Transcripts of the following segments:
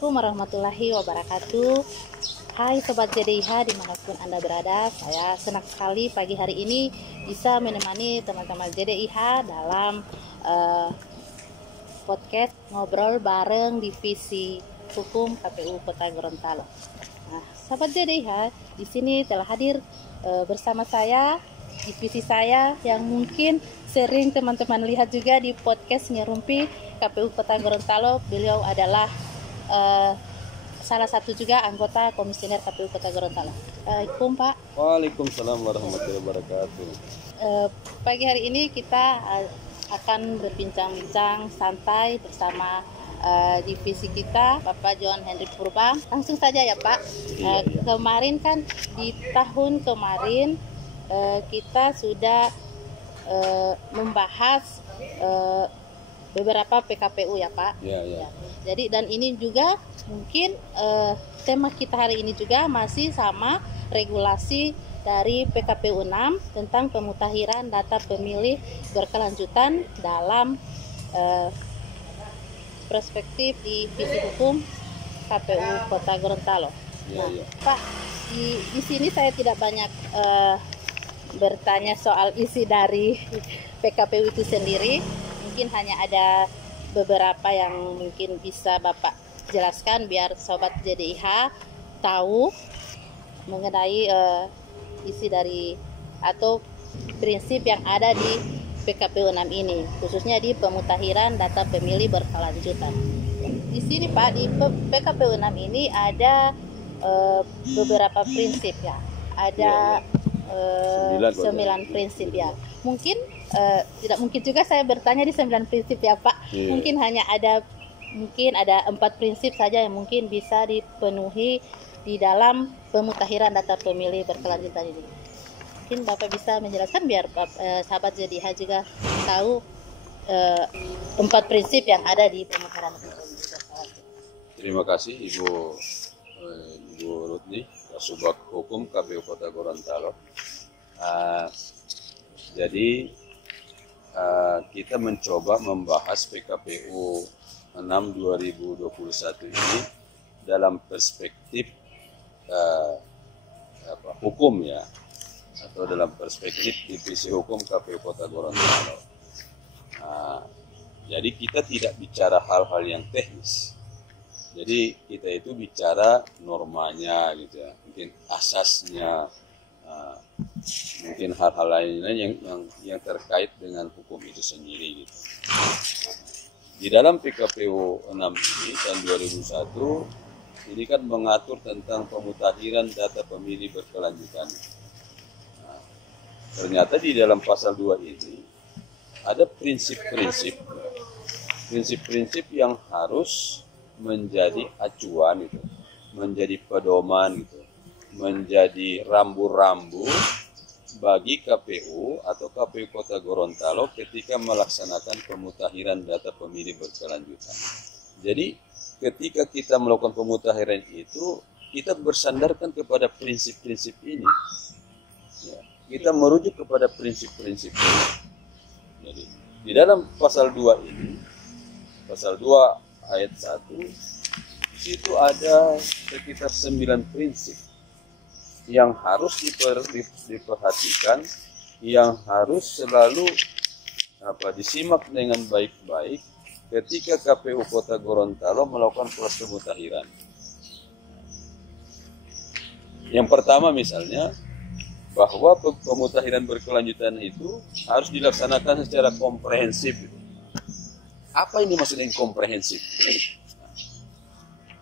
Assalamualaikum warahmatullahi wabarakatuh. Hai Sobat JDIH dimanapun Anda berada, saya senang sekali pagi hari ini bisa menemani teman-teman JDIH dalam podcast ngobrol bareng Divisi Hukum KPU Kota Gorontalo. Nah, Sobat JDIH, di sini telah hadir bersama saya, divisi saya yang mungkin sering teman-teman lihat juga di podcast Ngerumpi KPU Kota Gorontalo. Beliau adalah salah satu juga anggota komisioner KPU Kota Gorontalo. Assalamualaikum Pak. Waalaikumsalam warahmatullahi wabarakatuh. Pagi hari ini kita akan berbincang-bincang santai bersama divisi kita, Bapak John Hendrik Purba. Langsung saja ya Pak. Kemarin kan di tahun kemarin kita sudah membahas beberapa PKPU ya Pak. Ya. Jadi dan ini juga mungkin tema kita hari ini juga masih sama, regulasi dari PKPU 6 tentang pemutakhiran data pemilih berkelanjutan dalam perspektif divisi hukum KPU Kota Gorontalo. Pak, di sini saya tidak banyak bertanya soal isi dari PKPU itu sendiri. Mungkin hanya ada beberapa yang mungkin bisa Bapak jelaskan biar Sobat JDIH tahu mengenai isi dari atau prinsip yang ada di PKPU 6 ini, khususnya di pemutakhiran data pemilih berkelanjutan. Di sini Pak, di PKPU 6 ini ada beberapa prinsip ya. Ada 9 prinsip ya. Mungkin tidak mungkin juga saya bertanya di 9 prinsip ya Pak. Mungkin hanya ada 4 prinsip saja yang mungkin bisa dipenuhi di dalam pemutakhiran data pemilih berkelanjutan ini. Mungkin Bapak bisa menjelaskan biar sahabat JDIH juga tahu 4 prinsip yang ada di pemutakhiran data pemilih berkelanjutan. Terima kasih Ibu Rutni, Kasubag Hukum KPU Kota Gorontalo. Jadi kita mencoba membahas PKPU 6 2021 ini dalam perspektif hukum ya, atau dalam perspektif divisi hukum KPU Kota Gorontalo. Jadi kita tidak bicara hal-hal yang teknis. Jadi kita itu bicara normanya gitu ya, mungkin asasnya, mungkin hal-hal lainnya yang terkait dengan hukum itu sendiri gitu. Di dalam PKPU 6 ini tahun 2001 ini kan mengatur tentang pemutakhiran data pemilih berkelanjutan. Ternyata di dalam pasal 2 ini ada prinsip-prinsip yang harus menjadi acuan itu, menjadi pedoman gitu, menjadi rambu-rambu bagi KPU atau KPU Kota Gorontalo ketika melaksanakan pemutakhiran data pemilih berkelanjutan. Jadi ketika kita melakukan pemutakhiran itu, kita bersandarkan kepada prinsip-prinsip ini. Ya, kita merujuk kepada prinsip-prinsip ini. Jadi di dalam pasal 2 ini, pasal 2 ayat 1, itu ada sekitar 9 prinsip yang harus diperhatikan, yang harus selalu disimak dengan baik-baik ketika KPU Kota Gorontalo melakukan proses pemutakhiran. Yang pertama misalnya, bahwa pemutakhiran berkelanjutan itu harus dilaksanakan secara komprehensif. Apa ini maksudnya komprehensif?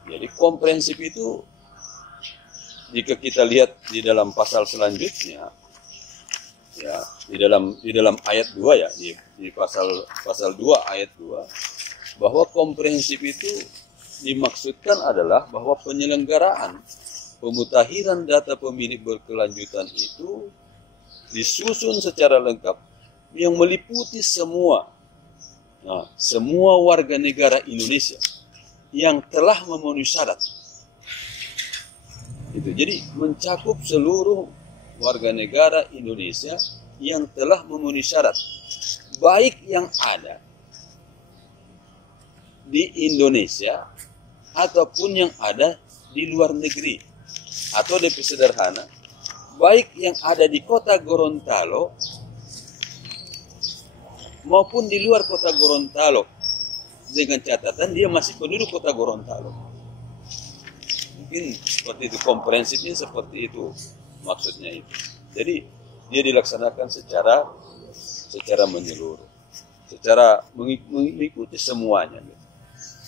Jadi komprehensif itu, jika kita lihat di dalam pasal selanjutnya, ya di dalam ayat 2 ya, di pasal 2 ayat 2, bahwa komprehensif itu dimaksudkan adalah bahwa penyelenggaraan pemutakhiran data pemilih berkelanjutan itu disusun secara lengkap yang meliputi semua warga negara Indonesia yang telah memenuhi syarat. Jadi mencakup seluruh warga negara Indonesia yang telah memenuhi syarat, baik yang ada di Indonesia ataupun yang ada di luar negeri. Atau lebih sederhana, baik yang ada di kota Gorontalo maupun di luar kota Gorontalo, dengan catatan dia masih penduduk kota Gorontalo. Mungkin seperti itu, komprehensifnya seperti itu maksudnya itu. Jadi dia dilaksanakan secara menyeluruh, secara mengikuti semuanya.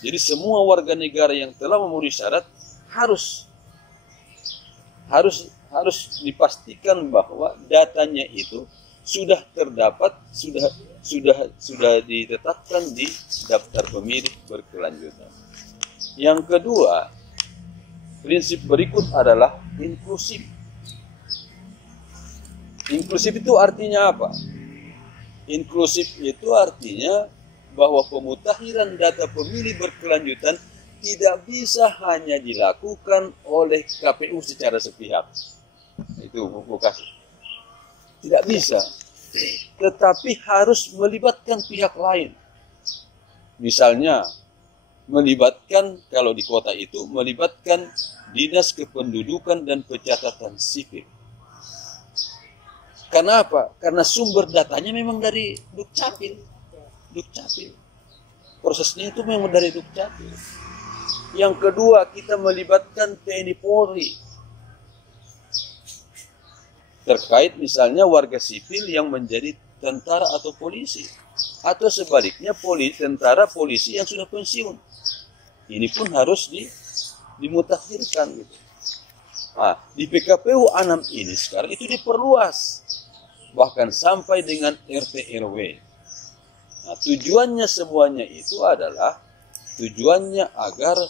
Jadi semua warga negara yang telah memenuhi syarat harus dipastikan bahwa datanya itu sudah terdapat, sudah ditetapkan di daftar pemilih berkelanjutan. Yang kedua, prinsip berikut adalah inklusif. Inklusif itu artinya apa? Inklusif itu artinya bahwa pemutakhiran data pemilih berkelanjutan tidak bisa hanya dilakukan oleh KPU secara sepihak. Itu Bu Kasih. Tidak bisa. Tetapi harus melibatkan pihak lain. Misalnya, melibatkan, kalau di kota itu, melibatkan Dinas Kependudukan dan Pencatatan Sipil. Karena apa? Karena sumber datanya memang dari Dukcapil. Prosesnya itu memang dari Dukcapil. Yang kedua, kita melibatkan TNI Polri. Terkait misalnya warga sipil yang menjadi tentara atau polisi. Atau sebaliknya tentara polisi yang sudah pensiun. Ini pun harus dimutakhirkan. Gitu. Nah, di PKPU 6 ini sekarang itu diperluas. Bahkan sampai dengan RT RW. Nah, tujuannya semuanya itu adalah agar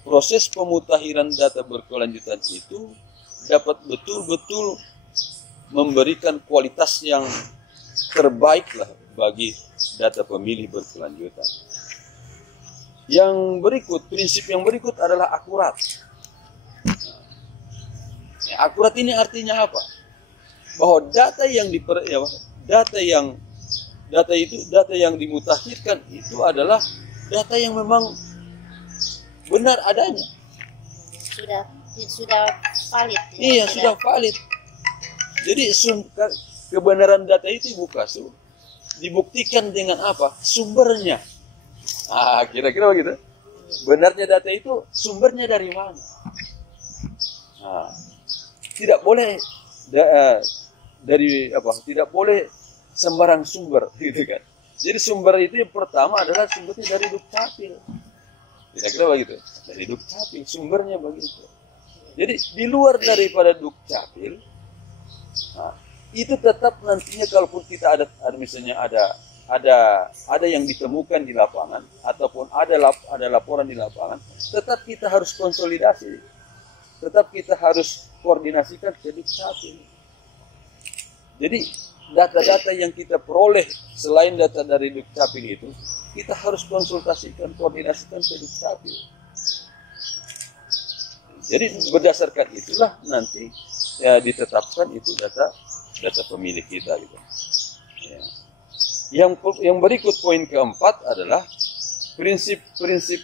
proses pemutakhiran data berkelanjutan itu dapat betul-betul memberikan kualitas yang terbaik lah bagi data pemilih berkelanjutan. Prinsip yang berikut adalah akurat. Akurat ini artinya apa? Bahwa data yang dimutakhirkan itu adalah data yang memang benar adanya. Sudah valid. Iya, sudah valid. Jadi kebenaran data itu dibuktikan dengan apa? Sumbernya. Kira-kira begitu. Benarnya data itu sumbernya dari mana? Tidak boleh tidak boleh sembarang sumber, gitu kan? Jadi sumber itu yang pertama adalah sumbernya dari Dukcapil. Kira-kira begitu. Dari Dukcapil, sumbernya begitu. Jadi di luar daripada Dukcapil, itu tetap nantinya kalaupun kita ada misalnya ada yang ditemukan di lapangan ataupun ada laporan di lapangan, tetap kita harus konsolidasi, tetap kita harus koordinasikan ke Dukcapil. Jadi data-data yang kita peroleh selain data dari Dukcapil itu, kita harus konsultasikan, koordinasikan ke Dukcapil. Jadi berdasarkan itulah nanti ditetapkan itu data pemilih kita gitu. Ya. Yang berikut poin keempat adalah prinsip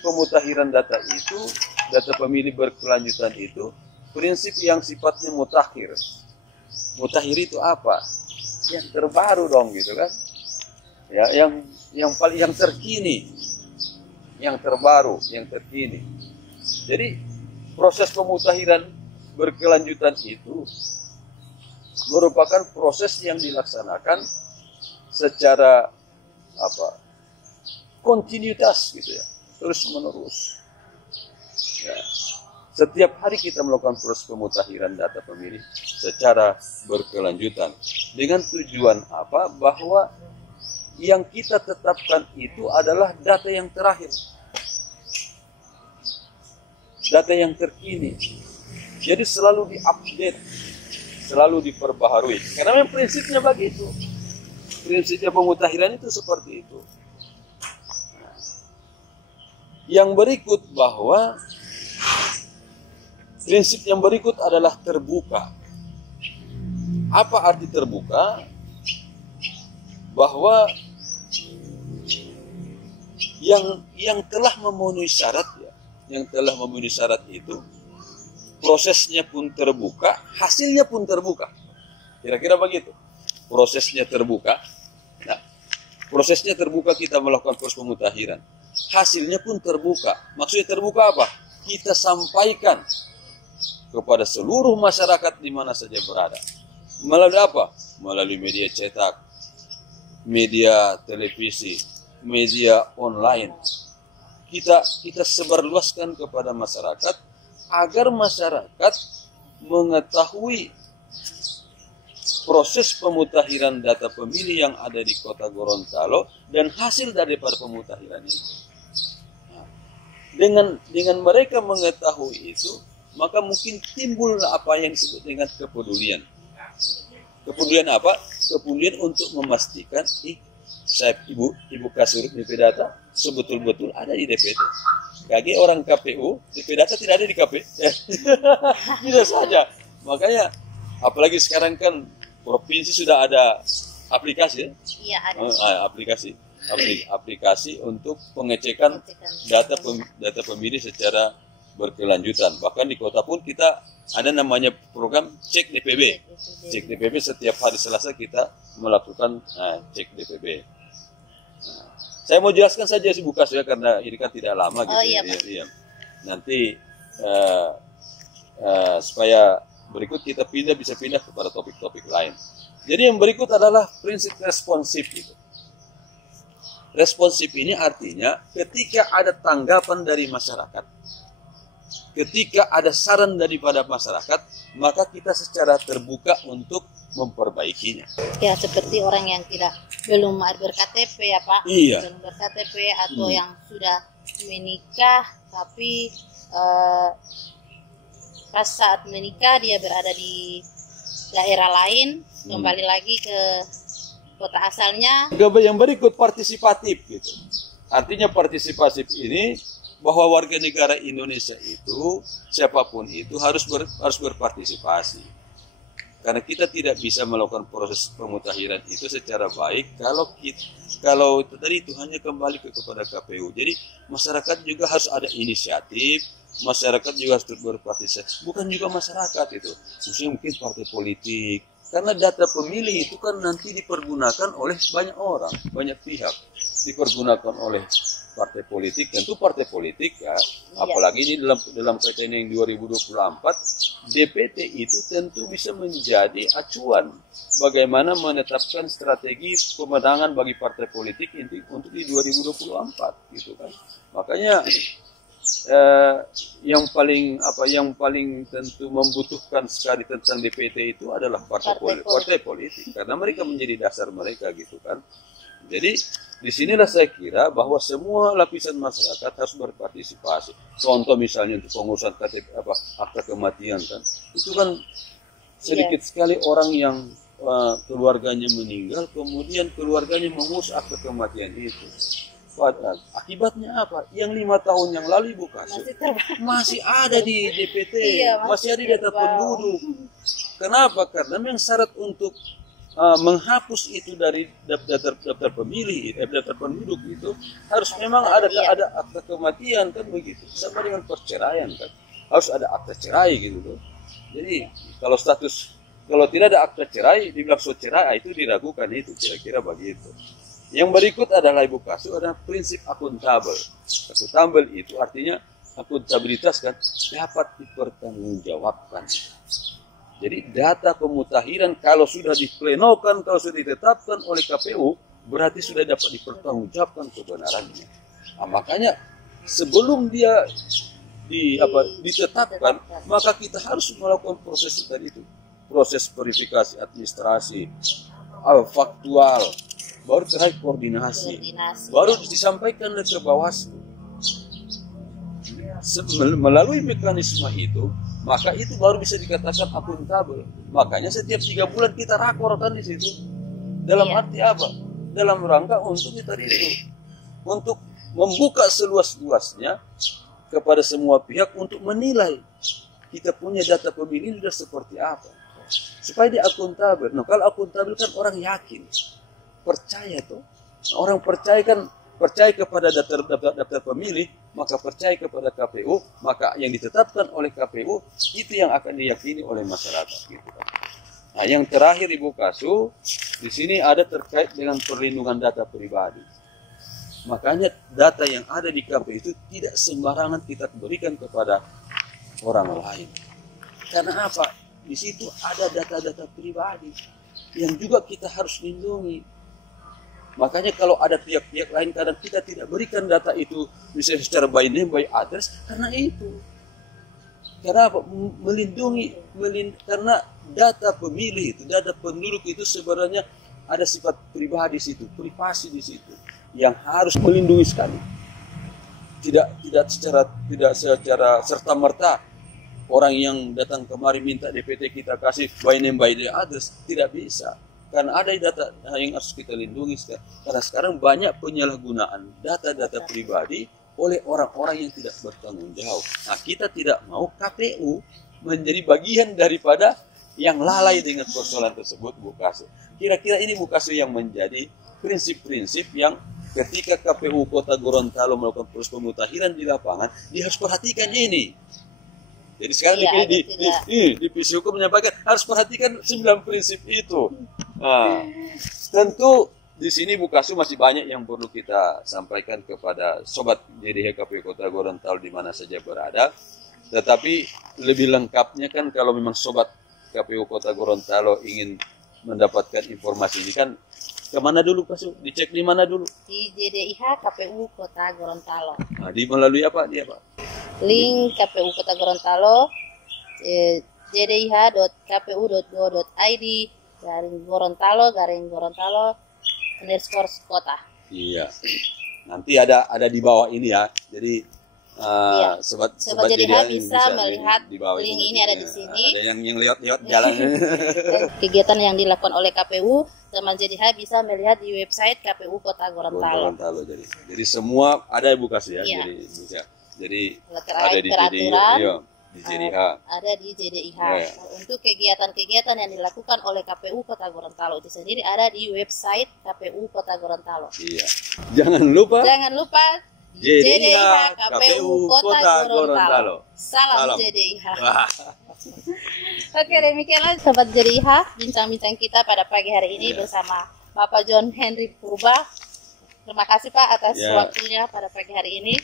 pemutakhiran data itu, data pemilih berkelanjutan itu, prinsip yang sifatnya mutakhir. Mutakhir itu apa? Yang terbaru dong gitu kan, ya yang terkini, yang terbaru, yang terkini. Jadi proses pemutakhiran berkelanjutan itu merupakan proses yang dilaksanakan secara kontinuitas gitu ya, terus menerus. Ya. Setiap hari kita melakukan proses pemutakhiran data pemilih secara berkelanjutan. Dengan tujuan apa? Bahwa yang kita tetapkan itu adalah data yang terakhir. Data yang terkini. Jadi selalu diupdate, selalu diperbaharui. Karena memang prinsipnya begitu. Prinsipnya pemutakhiran itu seperti itu. Yang berikut bahwa prinsip yang berikut adalah terbuka. Apa arti terbuka? Bahwa yang telah memenuhi syarat ya, yang telah memenuhi syarat itu, prosesnya pun terbuka, hasilnya pun terbuka. Kira-kira begitu. Prosesnya terbuka. Nah, prosesnya terbuka, kita melakukan proses pemutahiran. Hasilnya pun terbuka. Maksudnya terbuka apa? Kita sampaikan kepada seluruh masyarakat di mana saja berada. Melalui apa? Melalui media cetak, media televisi, media online. Kita sebarluaskan kepada masyarakat agar masyarakat mengetahui proses pemutahiran data pemilih yang ada di Kota Gorontalo dan hasil daripada pemutahiran itu. Nah, dengan mereka mengetahui itu, maka mungkin timbul apa yang disebut dengan kepedulian. Kepedulian apa? Kepedulian untuk memastikan saya ibu kasur DP data sebetul-betul ada di DPT. Bagi orang KPU, DP data tidak ada di KP. Tidak saja. Makanya apalagi sekarang kan provinsi sudah ada aplikasi ya? Iya, ada. Aplikasi untuk pengecekan data pemilih secara berkelanjutan. Bahkan di kota pun kita ada namanya program cek DPB. Cek DPB setiap hari Selasa kita melakukan cek DPB. Nah, saya mau jelaskan saja sih buka saya karena ini kan tidak lama gitu. Iya. Nanti supaya berikut kita bisa pindah kepada topik-topik lain. Jadi yang berikut adalah prinsip responsif itu. Responsif ini artinya ketika ada tanggapan dari masyarakat, ketika ada saran daripada masyarakat, maka kita secara terbuka untuk memperbaikinya. Ya, seperti orang yang belum ber-KTP ya Pak, iya. Belum ber-KTP atau yang sudah menikah tapi pas saat menikah dia berada di daerah lain, kembali lagi ke kota asalnya. Yang berikut partisipatif gitu. Artinya partisipatif ini bahwa warga negara Indonesia itu siapapun itu harus berpartisipasi. Karena kita tidak bisa melakukan proses pemutahiran itu secara baik kalau itu tadi itu hanya kembali kepada KPU. Jadi masyarakat juga harus ada inisiatif. Masyarakat juga harus berpartisipasi, bukan juga masyarakat itu, maksudnya mungkin partai politik, karena data pemilih itu kan nanti dipergunakan oleh banyak orang, banyak pihak, dipergunakan oleh partai politik, tentu partai politik ya, apalagi ini dalam kaitan yang 2024, DPT itu tentu bisa menjadi acuan bagaimana menetapkan strategi pemenangan bagi partai politik untuk di 2024, gitu kan, makanya. Yang paling tentu membutuhkan sekali tentang DPT itu adalah partai politik karena mereka menjadi dasar mereka gitu kan. Jadi disinilah saya kira bahwa semua lapisan masyarakat harus berpartisipasi. Contoh misalnya untuk pengurusan akta kematian kan, itu kan sedikit sekali orang yang keluarganya meninggal kemudian keluarganya mengurus akta kematian itu. Akibatnya apa? Yang 5 tahun yang lalu Ibu Kasur masih ada di DPT, masih ada di data penduduk. Kenapa? Karena memang syarat untuk menghapus itu dari daftar pemilih, daftar penduduk itu harus memang ada akta kematian kan begitu. Sama dengan perceraian kan, harus ada akta cerai gitu tuh. Jadi kalau tidak ada akta cerai, dibilang so cerai itu diragukan itu kira-kira begitu. Yang berikut adalah Ibu Kasur adalah prinsip akuntabel. Akuntabel itu artinya akuntabilitas kan dapat dipertanggungjawabkan. Jadi data pemutahiran kalau sudah diplenokan, kalau sudah ditetapkan oleh KPU, berarti sudah dapat dipertanggungjawabkan kebenarannya. Nah, makanya sebelum dia ditetapkan, maka kita harus melakukan proses tadi itu, proses verifikasi administrasi, faktual. Baru terakhir koordinasi. Baru disampaikan ke Bawaslu. Melalui mekanisme itu, maka itu baru bisa dikatakan akuntabel. Makanya setiap 3 bulan kita rakorkan di situ. Dalam arti apa? Dalam rangka untuk itu, untuk membuka seluas-luasnya kepada semua pihak untuk menilai kita punya data pemilih sudah seperti apa, supaya dia akuntabel. Nah, kalau akuntabel kan orang yakin. Percaya tuh, orang percaya kepada daftar pemilih, maka percaya kepada KPU, maka yang ditetapkan oleh KPU itu yang akan diyakini oleh masyarakat. Gitu kan. Nah, yang terakhir Ibu Kasu, di sini ada terkait dengan perlindungan data pribadi. Makanya data yang ada di KPU itu tidak sembarangan kita berikan kepada orang lain. Karena apa? Di situ ada data-data pribadi yang juga kita harus lindungi. Makanya kalau ada pihak-pihak lain kadang kita tidak berikan data itu misalnya secara by name, by address, karena itu. Karena apa? Karena data pemilih itu, data penduduk itu sebenarnya ada sifat pribadi di situ, privasi di situ, yang harus melindungi sekali. Tidak secara serta merta orang yang datang kemari minta DPT kita kasih by name by the address, tidak bisa. Karena ada data yang harus kita lindungi. Karena sekarang banyak penyalahgunaan data-data pribadi oleh orang-orang yang tidak bertanggung jawab. Nah, kita tidak mau KPU menjadi bagian daripada yang lalai dengan persoalan tersebut, Bu Kasu. Kira-kira ini Bu Kasu yang menjadi prinsip-prinsip yang ketika KPU Kota Gorontalo melakukan proses pemutakhiran di lapangan, dia harus perhatikan ini. Jadi sekarang divisi hukum menyampaikan harus perhatikan 9 prinsip itu. Nah, tentu di sini Bu Kasu masih banyak yang perlu kita sampaikan kepada sobat JDH KPU Kota Gorontalo di mana saja berada. Tetapi lebih lengkapnya kan kalau memang sobat KPU Kota Gorontalo ingin mendapatkan informasi ini kan kemana dulu Kasu? Dicek di mana dulu? Di JDIH KPU Kota Gorontalo. Nah, di melalui apa dia Pak? Link KPU Kota Gorontalo jdih.kpu.go.id _Gorontalo _kota. Iya. Nanti ada di bawah ini ya. Jadi sobat JDIH bisa melihat di bawah link ini ada di sini. Ada yang lewat jalan. Kegiatan yang dilakukan oleh KPU, teman JDIH bisa melihat di website KPU Kota Gorontalo. Jadi semua ada Ibu Kasu ya. Iya. Jadi ada di JDIH. Ada di JDIH. Ya. Untuk kegiatan-kegiatan yang dilakukan oleh KPU Kota Gorontalo itu sendiri ada di website KPU Kota Gorontalo. Iya. Jangan lupa JDIH KPU Kota Gorontalo. Salam JDIH. Oke, demikianlah sobat JDIH bincang-bincang kita pada pagi hari ini bersama Bapak John Henry Purba. Terima kasih Pak atas waktunya pada pagi hari ini.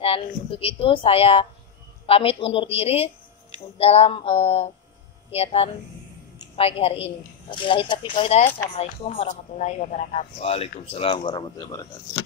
Dan untuk itu saya pamit undur diri dalam kegiatan pagi hari ini. Wabillahi taufiq wal hidayah. Assalamualaikum warahmatullahi wabarakatuh. Waalaikumsalam warahmatullahi wabarakatuh.